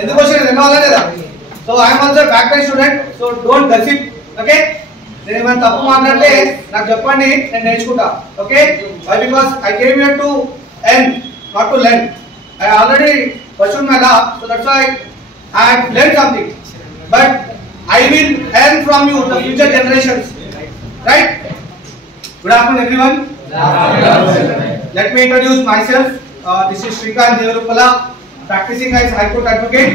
ఎందుకు వచ్చిన వినవాలా లేదా? So I'm also back bench student, so don't gossip. Okay, నేను ఏమైనా తప్పు మాట్లాడితే నాకు చెప్పండి, నేను నేర్చుకుంటా. Okay, why because I came here to earn, not to learn. I already pursued my law, so that's why I have learned something. But I will earn from you, the future generations. Right? Good afternoon, everyone. Let me introduce myself. This is Shrikant Devarupala, practicing as High Court advocate,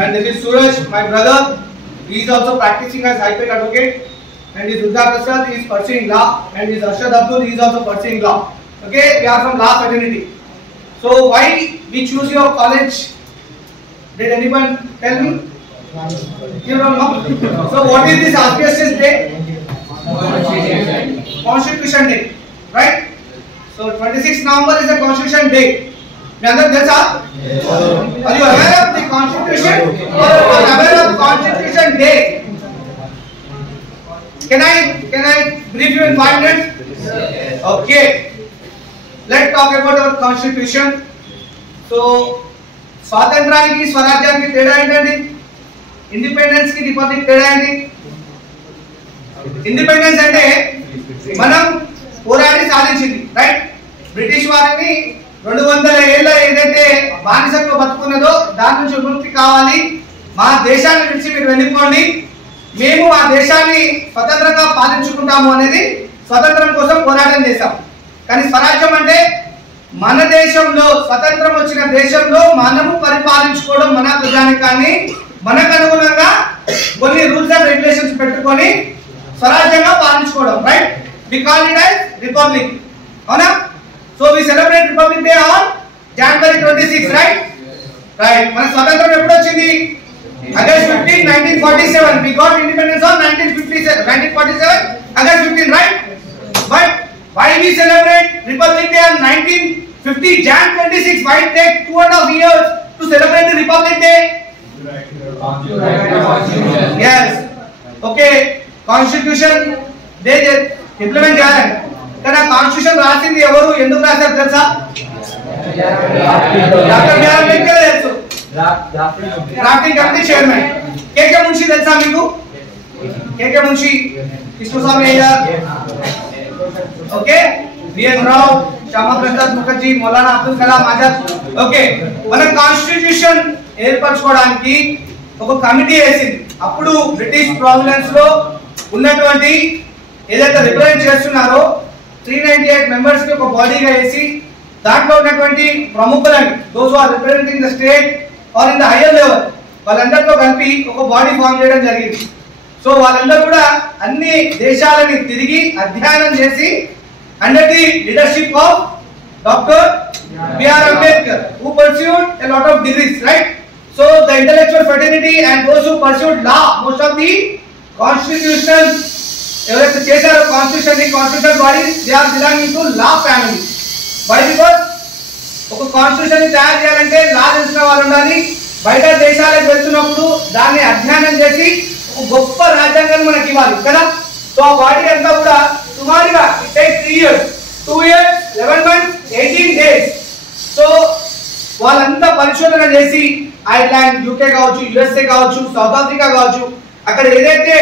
and this is Suraj, my brother. He is also practicing as High Court advocate, and this Durga Prasad is pursuing law, and this Arshad Abdul is also pursuing law. Okay, we are from law fraternity. So why we choose your college? Did anyone tell me? You don't know. So what is this auspicious day? Constitution Day, right? So 26th November is a Constitution Day. Me andar telsa? Are you aware of the Constitution? Are you aware of Constitution Day? Can I brief you in 5 minutes? Okay. Let's talk about our Constitution. So స్వాతంత్రానికి స్వరాజ్యానికి తేడా ఏంటండి? Independence కి republic తేడా ఏంటి? Independence అంటే మనం పోరాడి సాధించింది, రైట్? బ్రిటిష్ వారిని 200 ఏళ్ళ ఏదైతే బానిసత్వం బతుకున్నదో దాని నుంచి విముక్తి కావాలి, మా దేశాన్ని విడిచి మీరు వెళ్ళిపోండి, మేము ఆ దేశాన్ని స్వతంత్రంగా పాలించుకుంటాము అనేది స్వతంత్రం కోసం పోరాటం చేశాం. కానీ స్వరాజ్యం అంటే మన దేశంలో, స్వతంత్రం వచ్చిన దేశంలో మనము పరిపాలించుకోవడం, మన ప్రజానికాన్ని మనకు అనుగుణంగా కొన్ని రూల్స్ అండ్ రెగ్యులేషన్స్ పెట్టుకొని స్వరాజ్యంగా పాలించుకోవడం, right? We call it as republic, అవునా? So we celebrate republic day on January 26, right? Right. మన స్వతంత్రం ఎప్పుడు వచ్చింది? August 15, 1947. We got independence on 1947, August 15, right? But why we celebrate Republic Day on 1950, Jan 26? Why it take 2.5 years to celebrate the Republic Day? Yes. Okay. Constitution they implement చేయాలి. కానీ constitution రాసింది ఎవరు, ఎందుకు రాశారు తెలుసా? డాక్టర్ బిఆర్ అంబేద్కర్ తెలుసు, drafting committee chairman. కేకే మున్షి తెలుసా మీకు? కేకే మున్షి, కృష్ణస్వామి అయ్యర్, ఓకే, బిఎన్ రావు, శ్యామా ప్రసాద్ ముఖర్జీ, మౌలానా అబ్దుల్ కలాం ఆజాద్. ఓకే, మన కాన్స్టిట్యూషన్ ఏర్పరచుకోవడానికి ఒక కమిటీ వేసింది. అప్పుడు బ్రిటిష్ ప్రావిలెన్స్ లో ఉన్నటువంటి ఏదైతే రిప్రజెంట్ చేస్తున్నారో 398 మెంబర్స్ కి ఒక బాడీగా వేసి దాంట్లో ఉన్నటువంటి ప్రముఖులని, those who are representing the state or in the higher level, వాళ్ళందరితో కలిపి ఒక బాడీ ఫామ్ చేయడం జరిగింది. సో వాళ్ళందరూ కూడా అన్ని దేశాలని తిరిగి అధ్యయనం చేసి under the leadership of doctor B R Ambedkar, who pursued a lot of degrees, right? So the intellectual fraternity and those who pursued law, most of the constitutional ఎవరైతే చేశారో constitution body, they are belonging to law family. Why? Because ఒక constitution తయారు చేయాలంటే లా తెలిసిన వాళ్ళు ఉండాలి. బయట దేశాలకు వెళ్తున్నప్పుడు దాన్ని అధ్యయనం చేసి ఒక గొప్ప రాజ్యాంగాన్ని మనకి ఇవ్వాలి కదా. సో ఆ బాడీ అంతా కూడా సుమారుగా it takes 3 years, 2 years, 11 months, 18 days. So వాళ్ళంతా పరిశోధన చేసి ఐర్లాండ్, యూకే కావచ్చు, యుఎస్ఏ కావచ్చు, సౌత్ ఆఫ్రికా కావచ్చు, అక్కడ ఏదైతే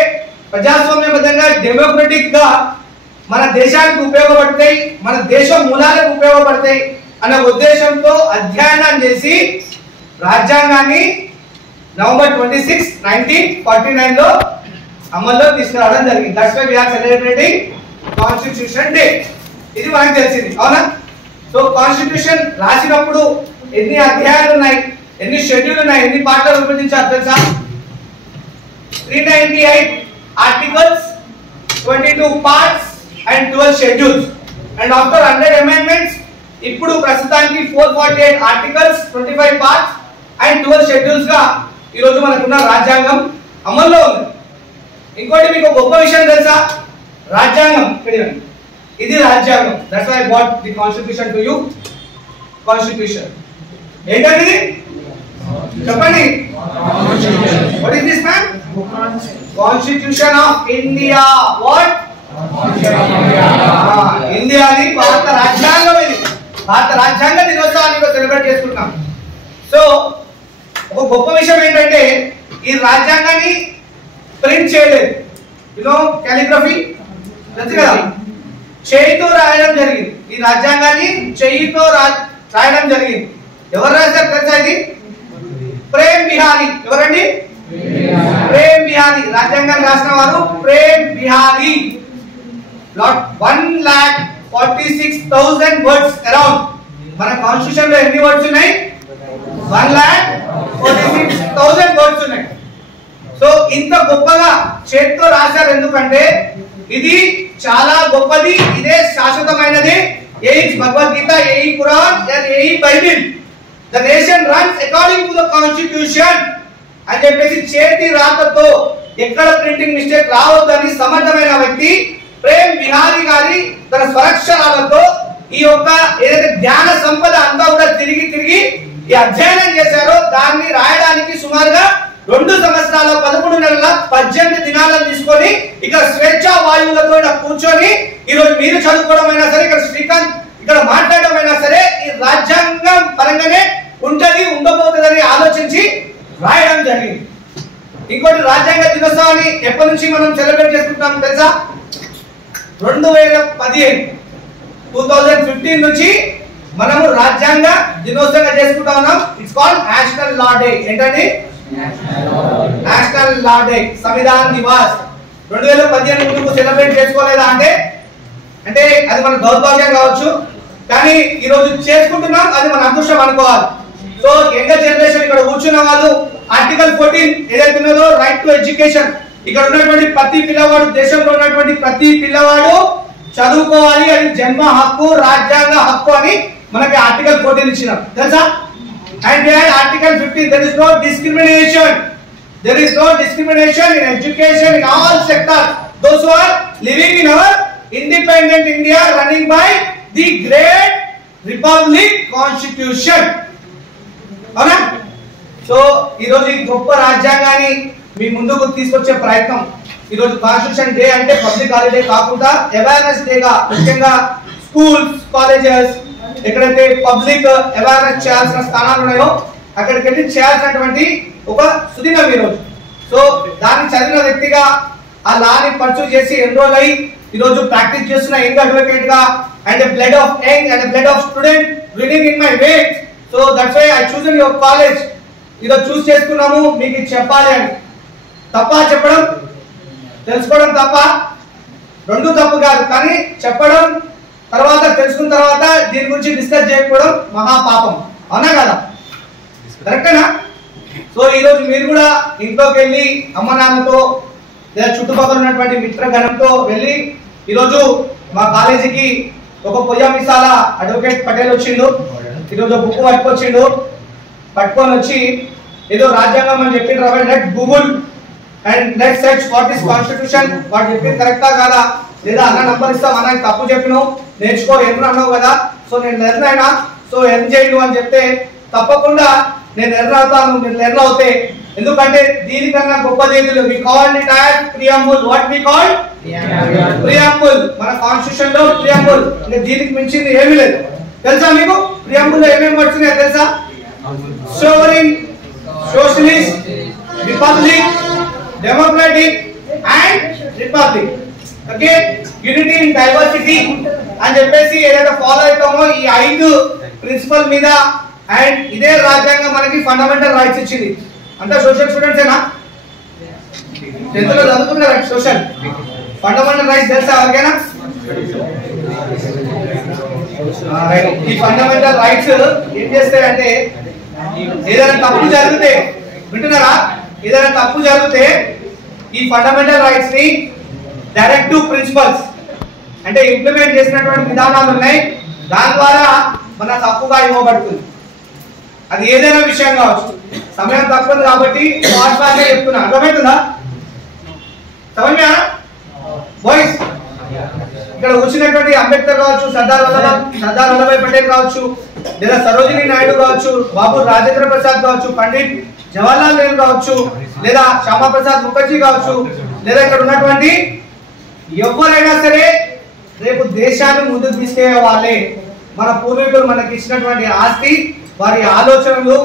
ప్రజాస్వామ్యబద్ధంగా డెమోక్రటిక్ గా మన దేశానికి ఉపయోగపడతాయి, మన దేశం మూలాలకు ఉపయోగపడతాయి అనే ఉద్దేశంతో అధ్యయనం చేసి రాజ్యాంగాన్ని నవంబర్ 26, 1949 లో అమల్లో తీసుకురావడం జరిగింది. That's why we are celebrating constitution day. ఇది మనకు తెలిసింది, అవునా? సో కాన్స్టిట్యూషన్ రాసినప్పుడు ఎన్ని అధ్యాయాలు ఉన్నాయి, ఎన్ని షెడ్యూల్ ఉన్నాయి, ఎన్ని పార్ట్లలో విభజించారు తెలుసా? 398 articles, 22 parts and 12 schedules. And after 100 amendments, ఇప్పుడు ప్రస్తుతానికి 448 ఆర్టికల్స్, 25 పార్ట్స్ and 12 షెడ్యూల్స్ గా ఈ రోజు మనకున్న రాజ్యాంగం అమల్లో ఉంది. ఇంకోటి మీకు గొప్ప విషయం తెలుసా? రాజ్యాంగం ఇది రాజ్యాంగం. That's why I bought the constitution to you. Constitution ఏంటది చెప్పండి? What is this man? Constitution of India. What? ఇండియాది భారత రాజ్యాంగం. ఇది భారత రాజ్యాంగ దినోత్సవాన్ని సెలబ్రేట్ చేసుకుంటున్నాం. సో ఒక గొప్ప విషయం ఏంటంటే ఈ రాజ్యాంగాన్ని ప్రింట్ చేయలేదు. కాలిగ్రఫీ తెలుసు కదా, చేయితో రాయడం జరిగింది. ఈ రాజ్యాంగాన్ని చేయితో రాయడం జరిగింది. ఎవరు రాశారు తెలుసా? ఇది ప్రేమ్ బిహారీ. ఎవరండి? ప్రేమ్ బిహారీ. రాజ్యాంగాన్ని రాసిన వారు ప్రేమ్ బిహారీ. 1,46,000 words around. మన కాన్స్టిట్యూషన్ లో ఎన్ని వర్డ్స్ ఉన్నాయి? 1,46,000 వర్డ్స్ ఉన్నాయి. సో ఇంత గొప్పగా చేత్తో రాశారు. ఎందుకంటే ఇది చాలా గొప్పది, ఇదే శాశ్వతమైనది. ఏ భగవద్గీత, ఏ ఖురాన్, ఏ Bible. The nation runs according to the constitution అని చెప్పేసి చేతి రాతతో ఎక్కడ ప్రింటింగ్ మిస్టేక్ రావద్దని సమర్థమైన వ్యక్తి ప్రేమ్ బిహారీ గారి తన స్వరక్షరాలతో ఈ యొక్క ఏదైతే జ్ఞాన సంపద అంతా కూడా తిరిగి ఈ అధ్యయనం చేశారో దాన్ని రాయడానికి సుమారుగా 2 సంవత్సరాల 11 నెలల 18 దినాలను తీసుకొని ఇక్కడ స్వేచ్ఛా వాయువులతో కూర్చొని ఈ రోజు మీరు చదువుకోవడం అయినా సరే, ఇక్కడ శ్రీకాంత్ ఇక్కడ మాట్లాడడం అయినా సరే ఈ రాజ్యాంగం పరంగానే ఉంటది, ఉండబోతుందని ఆలోచించి రాయడం జరిగింది. ఇంకోటి, రాజ్యాంగ దినోత్సవాన్ని ఎప్పటి నుంచి మనం సెలబ్రేట్ చేసుకుంటాం తెలుసా? 2015 నుంచి మనము రాజ్యాంగ దినోత్సవంగా చేసుకుంటా ఉన్నాం. It's called national law day. ఏంటండి? నేషనల్ లా డే, సంవిధాన్ దివస్. 2015 ముందుకు సెలబ్రేట్ చేసుకోలేదా అంటే అది మన దౌర్భాగ్యం కావచ్చు, కానీ ఈ రోజు చేసుకుంటున్నాం, అది మన అదృష్టం అనుకోవాలి. సో యంగర్ జనరేషన్ ఇక్కడ కూర్చున్న వాళ్ళు ఆర్టికల్ 14 ఏదైతే ఉన్నదో రైట్ టు ఎడ్యుకేషన్, ఇక్కడ ఉన్నటువంటి ప్రతి పిల్లవాడు, దేశంలో ఉన్నటువంటి ప్రతి పిల్లవాడు చదువుకోవాలి, అది జన్మ హక్కు, రాజ్యాంగ హక్కు అని మనకి ఆర్టికల్ 14 ఇచ్చినారు తెలుసా? And we had Article 15. There is no discrimination. There is no discrimination in education in all sectors. Those who are living in our independent India, running by the great Republic Constitution. అవునా? So ఈ రోజు ఈ గొప్ప రాజ్యాంగాన్ని మీ ముందుకు తీసుకొచ్చే ప్రయత్నం. ఈ రోజు కాన్స్టిట్యూషన్ డే అంటే పబ్లిక్ హాలిడే కాకుండా అవేర్నెస్ డేగా ముఖ్యంగా స్కూల్స్, కాలేజెస్ ఎక్కడైతే పబ్లిక్ అవేర్నెస్ చేయాల్సిన స్థానాలు ఉన్నాయో అక్కడికి వెళ్ళి చేయాల్సినటువంటి ఒక సుదినం ఈ రోజు. సో దాన్ని చదివిన వ్యక్తిగా ఆ లాని పర్సూ చేసి ఎన్రోల్ అయ్యి ఈ రోజు ప్రాక్టీస్ చేస్తున్న యంగ్ అడ్వకేట్ గా and blood of young and blood of student reading in my ways. So that's why I chosen your college. ఈరోజు చూస్ చేసుకున్నాము మీకు చెప్పాలి అని. తప్ప చెప్పడం, తెలుసుకోవడం తప్ప? రెండు తప్పు కాదు, కానీ చెప్పడం తర్వాత తెలుసుకున్న తర్వాత దీని గురించి డిస్కస్ చేయకపోవడం మహాపాపం. అవునా కదా? కరెక్టేనా? సో ఈరోజు మీరు కూడా ఇంట్లోకి వెళ్ళి అమ్మ నాన్నతో లేదా చుట్టుపక్కల ఉన్నటువంటి మిత్రగణంతో వెళ్ళి ఈరోజు మా కాలేజీకి ఒక పొయ్య మిసాల అడ్వకేట్ పటేల్ వచ్చిండు, ఈరోజు బుక్ పట్టుకొని వచ్చి ఏదో రాజ్యాంగం అని చెప్పిండ్రు. Let Google and let search what is constitution. వాడు చెప్పింది కరెక్టా కాదా, లేదా అన్న నంబర్ ఇస్తాం, అన్న తప్పు చెప్పినావు, నేర్చుకో, ఎర్న్ అన్నావు కదా, సో నేను ఎర్న్ అయినా, సో ఎర్న్ చేయను అని చెప్తే తప్పకుండా నేను ఎర్న్ అవుతాను, మీరు ఎర్న్ అవుతే. ఎందుకంటే దీనికన్నా గొప్పది ఏది లేదు. We called it as preamble. What we called? Preamble. మన కాన్స్టిట్యూషన్ లో ప్రియంబుల్. అంటే దీనికి మించింది ఏమీ లేదు. తెలుసా మీకు? ప్రియంబుల్ లో ఏమేమి వర్డ్స్ ఉన్నాయో తెలుసా? Sovereign, socialist, republic, democratic and republic. Okay, unity in diversity అని చెప్పేసి ఏదైతే ఫాలో అవుతామో ఈ 5 ప్రిన్సిపల్ మీద. అండ్ ఇదే రాజ్యాంగం మనకి ఫండమెంటల్ రైట్స్ ఇచ్చింది. అంతా సోషల్ స్టూడెంట్సేనా? 10th లో చదువుకున్నారా సోషల్? ఫండమెంటల్ రైట్స్ తెలుసా ఎవరికైనా? ఈ ఫండమెంటల్ రైట్స్ ఏం చేస్తాయంటే ఏదైనా తప్పు జరిగితే, వింటున్నారా, ఏదైనా తప్పు జరిగితే ఈ ఫండమెంటల్ రైట్స్ ని డైరెక్టివ్ ప్రిన్సిపల్స్ అంటే ఇంప్లిమెంట్ చేసినటువంటి విధానాలు ఉన్నాయి, దాని ద్వారా మన తప్పుగా ఇవ్వబడుతుంది. అది ఏదైనా విషయం కావచ్చు. సమయం తక్కువ కాబట్టి వాట్సాప్లో చెప్తున్నా. అర్థమవుతుందా? సమయమా బాయ్స్? ఇక్కడ వచ్చినటువంటి అంబేద్కర్ కావచ్చు, సర్దార్ వల్లభాయ్ పటేల్ కావచ్చు, లేదా సరోజినీ నాయుడు కావచ్చు, బాబు రాజేంద్ర ప్రసాద్ కావచ్చు, పండిట్ జవహర్లాల్ నెహ్రూ కావచ్చు, లేదా శ్యామాప్రసాద్ ముఖర్జీ కావచ్చు, లేదా ఇక్కడ ఉన్నటువంటి ఎవరైనా సరే రేపు దేశాన్ని ముందుకు తీసుకెళ్లే వాళ్ళే. మన పూర్వీకులు మనకి ఇచ్చినటువంటి ఆస్తి, వారి ఆలోచనలు,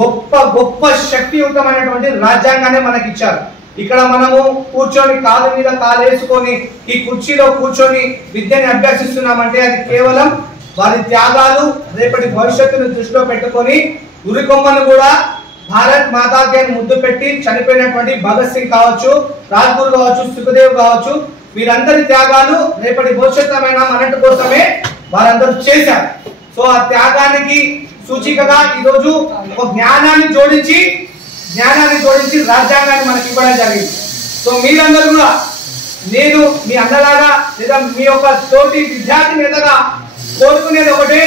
గొప్ప గొప్ప శక్తియుతమైనటువంటి రాజ్యాంగాన్ని మనకి ఇచ్చారు. ఇక్కడ మనము కూర్చొని కాలు మీద కాలు వేసుకొని ఈ కుర్చీలో కూర్చొని విద్యని అభ్యసిస్తున్నామంటే అది కేవలం వారి త్యాగాలు, రేపటి భవిష్యత్తును దృష్టిలో పెట్టుకొని ఉరికొమ్మను కూడా భారత్ మాతాకి ముద్దు పెట్టి చనిపోయినటువంటి భగత్ సింగ్ కావచ్చు, రాజ్గురు కావచ్చు, సుఖదేవ్ కావచ్చు, వీరందరి త్యాగాలు రేపటి భవిష్యత్తమైన మనటి కోసమే వారందరూ చేశారు. సో ఆ త్యాగానికి సూచికగా ఈరోజు ఒక జ్ఞానాన్ని జోడించి రాజ్యాంగాన్ని మనకి ఇవ్వడం జరిగింది. సో మీరందరూ కూడా నేను మీ అన్నలాగా లేదా మీ యొక్క తోటి విద్యార్థి నేతగా కోరుకునేది ఒకటే,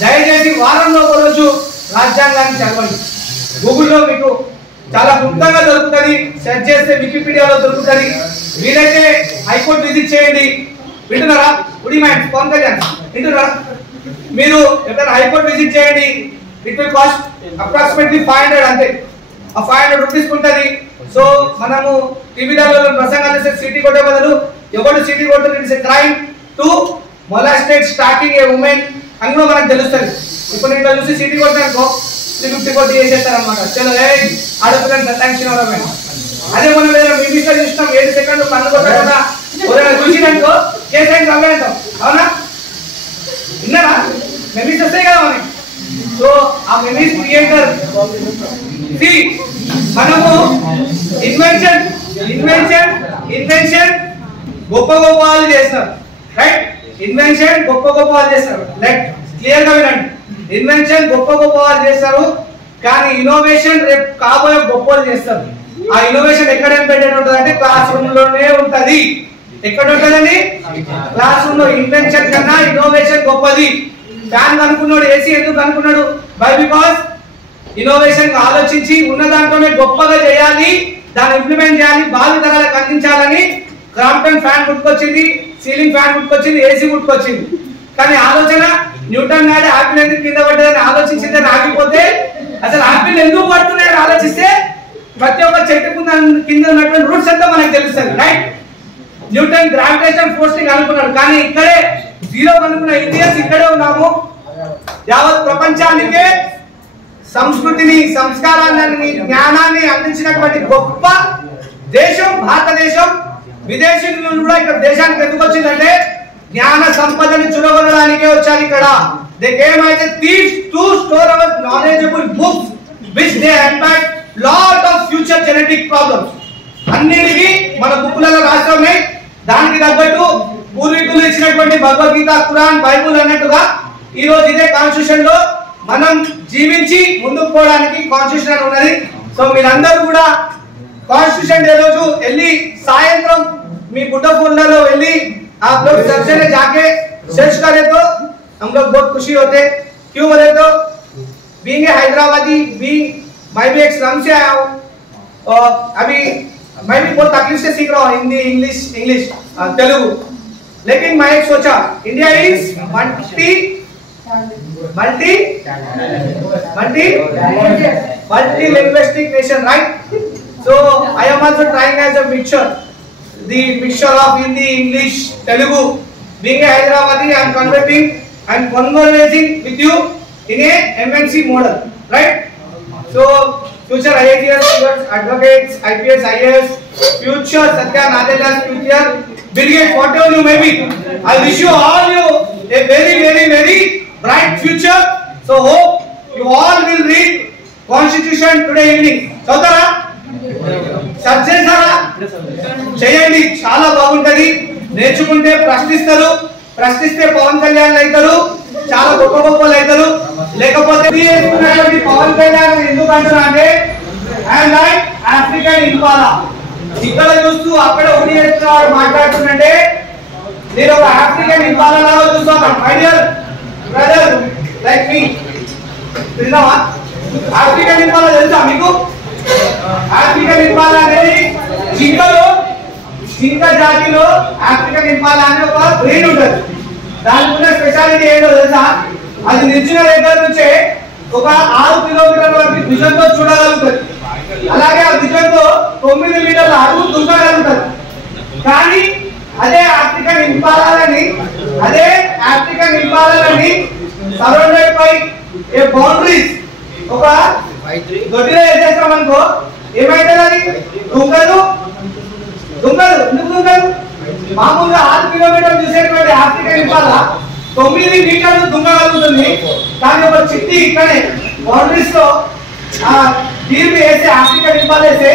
దయచేసి వారంలో ఒక రోజు రాజ్యాంగాన్ని చదవండి. గూగుల్లో మీకు చాలా క్లుప్తంగా దొరుకుతుంది, సెర్చ్ చేస్తే వికీపీడియాలో దొరుకుతుంది. వీలైతే హైకోర్టు విజిట్ చేయండి. వింటున్నారా? గుడ్ ఈవినింగ్ పవన్ కళ్యాణ్, వింటున్నారా? మీరు ఎప్పుడైనా హైకోర్టు విజిట్ చేయండి. ఇట్ విల్ కాస్ట్ అప్రాక్సిమేట్లీ 500, అంతే. ఆ 500 రూపీస్ ఉంటుంది. సో మనము టీవీలలో ప్రసంగాలు చేసే సిటీ కొట్టే బదులు ఎవరు సిటీ కొట్టారు, it's a crime to molested starting a women అని కూడా మనకు తెలుస్తుంది. ఇప్పుడు నేను చూసి సిటీ కొట్టానుకో 350 కోటి చేసేస్తారనమాట. చలో ఆడపిల్లని సతాయించిన అదే మనం మినిస్టర్ చూసినాం 7 సెకండ్లు పన్ను కొట్టకుండా ఎవరైనా చూసినాకో చేసేయండి రమ్మంటాం. అవునా? విన్నారా? మెమరీస్ వస్తాయి కదా మనకి. సో ఆ మెమరీస్ క్రియేటర్ మనము ఇన్వెన్షన్ గొప్ప గొప్ప వాళ్ళు చేస్తారు, రైట్? ఇన్వెన్షన్ గొప్ప గొప్ప వాళ్ళు చేస్తారు. లైక్ క్లియర్ గా వినండి, ఇన్వెన్షన్ గొప్ప గొప్ప వాళ్ళు చేస్తారు, కానీ ఇన్నోవేషన్ రేపు కాబోయే గొప్ప వాళ్ళు చేస్తారు. ఆ ఇన్నోవేషన్ ఎక్కడ ఎంబెడెడ్ ఉంటుంది అంటే క్లాస్ రూమ్ లోనే ఉంటది. ఎక్కడ ఉంటదండి? క్లాస్ రూమ్ లో. ఇన్వెన్షన్ కన్నా ఇన్నోవేషన్ గొప్పది. ఫ్యాన్ కనుక్కున్నాడు, ఏసీ ఎందుకు కనుక్కున్నాడు? బై బికాస్ ఇన్నోవేషన్ ఆలోచించి ఉన్న దాంట్లోనే గొప్పగా చేయాలి, దాన్ని ఇంప్లిమెంట్ చేయాలి, భావి తరాలకు అందించాలని క్రాంప్టన్ ఫ్యాన్ పుట్టుకొచ్చింది, సీలింగ్ ఫ్యాన్ పుట్టుకొచ్చింది, ఏసీ పుట్టుకొచ్చింది. కానీ ఆలోచన న్యూటన్ నాడు ఆపిల్ ఎందుకు కింద పడ్డదని ఆలోచించిందని ఆగిపోతే, అసలు ఆపిల్ ఎందుకు పడుతున్నాయని ఆలోచిస్తే ప్రతి ఒక్క చెట్టు కింద ఉన్నటువంటి రూట్స్ అంతా మనకు తెలుస్తుంది, రైట్? న్యూటన్ గ్రావిటేషన్ ఫోర్స్ ని కనుక్కున్నాడు, కానీ ఇక్కడే జీరో కనుక్కున్న ఇండియన్స్ ఇక్కడే ఉన్నాము. యావత్ ప్రపంచానికే సంస్కృతిని, సంస్కారాన్ని, జ్ఞానాన్ని అందించినటువంటి గొప్ప దేశం భారతదేశం. విదేశీయులు కూడా ఇక్కడ దేశానికి ఎందుకు వచ్చిందంటే జ్ఞాన సంపదని చురగొనడానికే వచ్చారు ఇక్కడ. They came as a thieves to store our knowledgeable books which they impact lot of future genetic problems. అన్నిటికీ మన బుక్లలో రాసి ఉన్నాయి. దానికి తగ్గట్టు పూర్వీకులు ఇచ్చినటువంటి భగవద్గీత, ఖురాన్, బైబుల్ అన్నట్టుగా ఈ రోజు ఇదే కాన్స్టిట్యూషన్ లో మనం జీవించి ముందుకు పోవడానికి కాన్స్టిట్యూషన్ ఉన్నది. సో మీరందరూ కూడా కాన్స్టిట్యూషన్ డే రోజు వెళ్ళి సాయంత్రం మీ बुड्ढा फोल्डर लो వెళ్ళి आप लोग सबसे ने जाके सर्च करे तो हम लोग बहुत खुशी होते. क्यों बोले तो बीइंग ए हैदराबादी, मैं भी एक स्लम से आया हूँ और अभी मैं भी बहुत तकलीफ से सीख रहा हूँ हिंदी, इंग्लिश तेलुगु. लेकिन मैं एक सोचा India is multi linguistic nation, right? So I am also trying as a mixture, the mixture of Hindi, English, Telugu. Being a Hyderabadi, I am converting and conversing with you in a MNC model, right? So future IAS advocates, IPS, IAS, future Satya Nadella's future Bill Gates, whatever you may be, I wish you all a very bright future. So hope you all will read Constitution today evening. చదువుతారా? Search చేస్తారా? చేయండి, చాలా బాగుంటది. నేర్చుకుంటే ప్రశ్నిస్తారు, ప్రశ్నిస్తే పవన్ కళ్యాణ్ అవుతారు, చాలా గొప్ప గొప్పలు అవుతారు. లేకపోతే పవన్ కళ్యాణ్ ఎందుకు అంటున్నా అంటే ఐఎమ్ లైక్ ఆఫ్రికన్ ఇంపాలా. ఇక్కడ చూస్తూ అక్కడ వాడు మాట్లాడుతుంటే నేను ఒక ఆఫ్రికన్ ఇంపాలా లాగా చూస్తాను. మై డియర్ బ్రదర్ లైక్ మీ, విన్నావా? ఆఫ్రికన్ ఇంపాలా తెలుసా మీకు? ఆఫ్రికన్ ఇంపాలా అనేది జింక జాతిలో ఆఫ్రికన్ ఇంపాలా అనే ఒక బ్రీడ్ ఉంటుంది. దానికి ఉన్న స్పెషాలిటీ ఏంటో తెలుసా? అది నిల్చిన దగ్గర నుంచే ఒక 6 కిలోమీటర్ల వరకు విజన్ తో చూడగలుగుతుంది. అలాగే ఆ విజన్ తో 9 మీటర్ల అడుగు దుంకగలుగుతుంది. కానీ అదే ఆఫ్రికన్ ఇంపాలాలని సరౌండెడ్ బై ఏ బౌండరీస్ ఒక దొడ్డిలో వేసేస్తాం అనుకో ఏమైతుంది అది దుంగదు దుంగదు ఎందుకు దుంగదు మామూలుగా 6 కిలోమీటర్లు చూసేటువంటి ఆఫ్రికన్ ఇంపాలా 9 మీటర్లు దుంగగలుగుతుంది కానీ ఒక చిట్టి ఇక్కడే బౌండరీస్ లో ఆ దీన్ని వేసి ఆఫ్రికన్ ఇంపాలా వేస్తే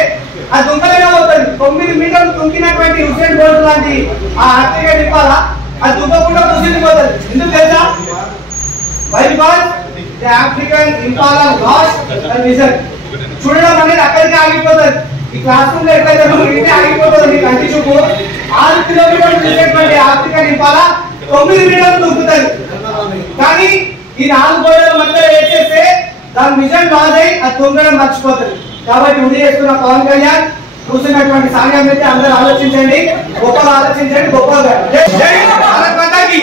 ఆ దుంగలేగా పోతుంది 9 మీటర్లు దుంకినటువంటి హుసేన్ బోల్ట్ లాంటి ఆ ఆఫ్రికన్ ఇంపాలా అది దుంగకుండా కూర్చుండిపోతుంది ఎందుకు తెలుసా why because the African impala lost the vision చూడడం అనేది అక్కడికి ఆగిపోతుంది ఈ క్లాస్ రూమ్ లో ఎట్లయితే ఇటే ఆగిపోతుంది మీ కంటి చూపు 6 కిలోమీటర్లు చూసేటువంటి ఆఫ్రికన్ ఇంపాలా 9 మీటర్లు దుంకుతుంది కానీ ఈ 4 గోడల మధ్య వేసేస్తే దాని విజన్ లాస్ అయి అది దుంకడం మర్చిపోతుంది కాబట్టి ఉండి చేస్తున్న పవన్ కళ్యాణ్ చూసినటువంటి సాంఘ్యం అయితే అందరూ ఆలోచించండి గొప్పగా ఆలోచించండి గొప్పగా జై భారత్ మాతా కీ